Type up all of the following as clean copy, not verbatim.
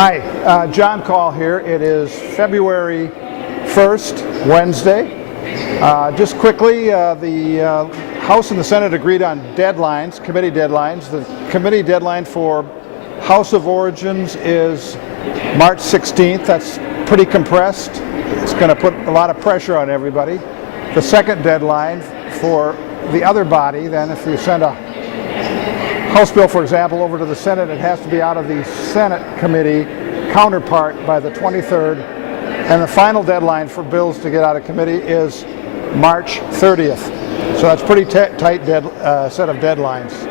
Hi, John Call here. It is February 1st, Wednesday. Just quickly, the House and the Senate agreed on deadlines, committee deadlines. The committee deadline for House of Origins is March 16th. That's pretty compressed. It's going to put a lot of pressure on everybody. The second deadline for the other body, then, if you send a House bill, for example, over to the Senate, it has to be out of the Senate committee counterpart by the 23rd. And the final deadline for bills to get out of committee is March 30th. So that's pretty tight set of deadlines.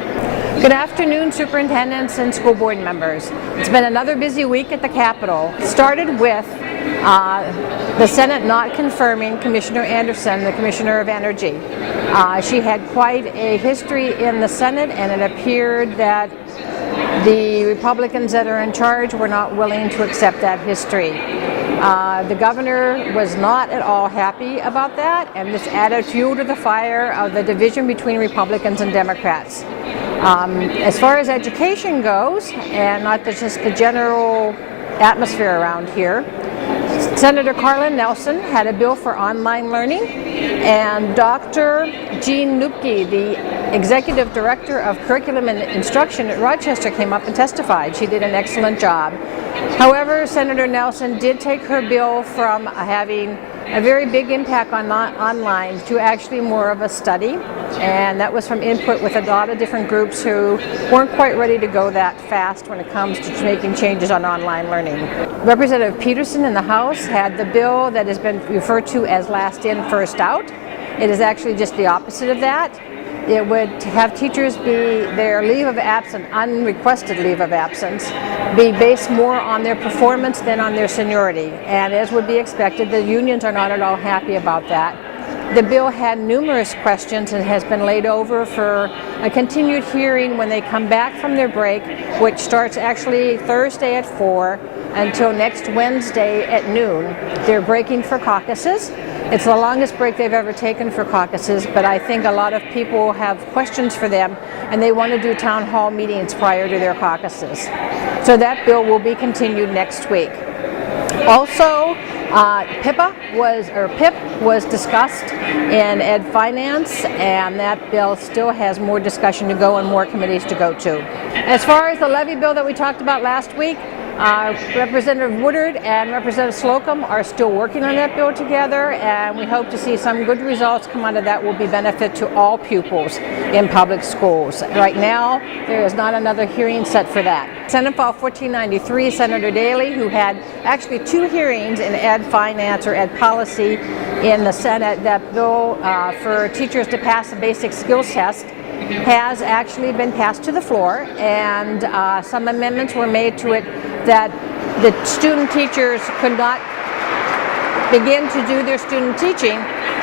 Good afternoon, superintendents and school board members. It's been another busy week at the Capitol. It started with the Senate not confirming Commissioner Anderson, the Commissioner of Energy. She had quite a history in the Senate, and it appeared that the Republicans that are in charge were not willing to accept that history. The governor was not at all happy about that, and this added fuel to the fire of the division between Republicans and Democrats. As far as education goes, and not just the general atmosphere around here, Senator Carlin Nelson had a bill for online learning, and Dr. Jean Nupke, the Executive Director of Curriculum and Instruction at Rochester, came up and testified. She did an excellent job. However, Senator Nelson did take her bill from having a very big impact on online to actually more of a study, and that was from input with a lot of different groups who weren't quite ready to go that fast when it comes to making changes on online learning. Representative Peterson in the House had the bill that has been referred to as last in, first out. It is actually just the opposite of that. It would have teachers be their leave of absence, unrequested leave of absence, be based more on their performance than on their seniority. And as would be expected, the unions are not at all happy about that. The bill had numerous questions and has been laid over for a continued hearing when they come back from their break, which starts actually Thursday at 4 until next Wednesday at noon. They're breaking for caucuses. It's the longest break they've ever taken for caucuses, but I think a lot of people have questions for them, and they want to do town hall meetings prior to their caucuses. So that bill will be continued next week. Also, PIP was discussed in Ed Finance, and that bill still has more discussion to go and more committees to go to. As far as the levy bill that we talked about last week, Representative Woodard and Representative Slocum are still working on that bill together, and we hope to see some good results come out of that will be benefit to all pupils in public schools. Right now, there is not another hearing set for that. Senate File 1493, Senator Daley, who had actually 2 hearings in Ed Finance or Ed Policy in the Senate, that bill for teachers to pass a basic skills test has actually been passed to the floor, and some amendments were made to it that the student teachers could not begin to do their student teaching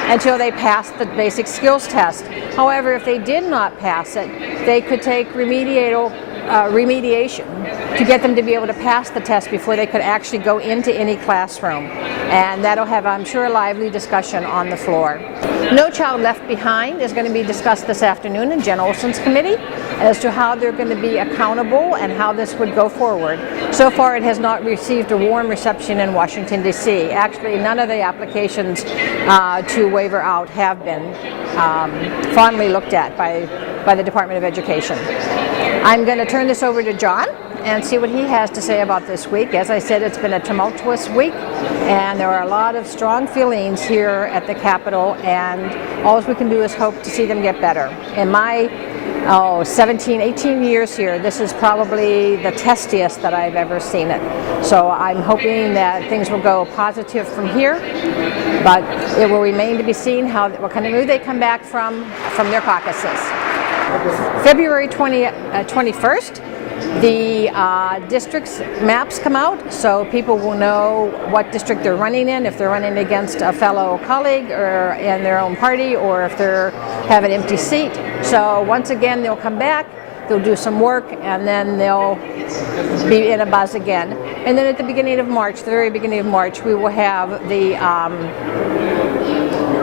until they passed the basic skills test. However, if they did not pass it, they could take remediation to get them to be able to pass the test before they could actually go into any classroom. And that'll have, I'm sure, a lively discussion on the floor. No Child Left Behind is going to be discussed this afternoon in Jen Olson's committee as to how they're going to be accountable and how this would go forward. So far, it has not received a warm reception in Washington, D.C. Actually, none of the applications to waiver out have been fondly looked at by the Department of Education. I'm going to turn this over to John and see what he has to say about this week. As I said, it's been a tumultuous week, and there are a lot of strong feelings here at the Capitol, and all we can do is hope to see them get better. In my 17, 18 years here, this is probably the testiest that I've ever seen it. So I'm hoping that things will go positive from here, but it will remain to be seen what kind of mood they come back from their caucuses. February 21st, the district's maps come out, so people will know what district they're running in, if they're running against a fellow colleague or in their own party, or if they have an empty seat. So once again, they'll come back, they'll do some work, and then they'll be in a buzz again. And then at the beginning of March, the very beginning of March, we will have the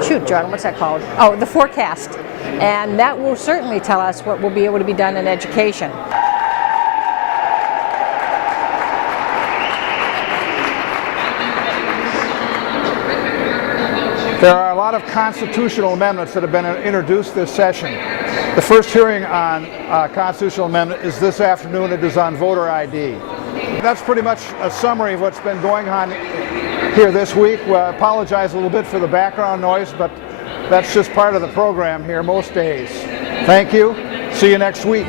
shoot, John, what's that called? Oh, the forecast. And that will certainly tell us what will be able to be done in education. There are a lot of constitutional amendments that have been introduced this session. The first hearing on constitutional amendment is this afternoon. It is on voter ID. That's pretty much a summary of what's been going on here this week. I apologize a little bit for the background noise, but that's just part of the program here most days. Thank you. See you next week.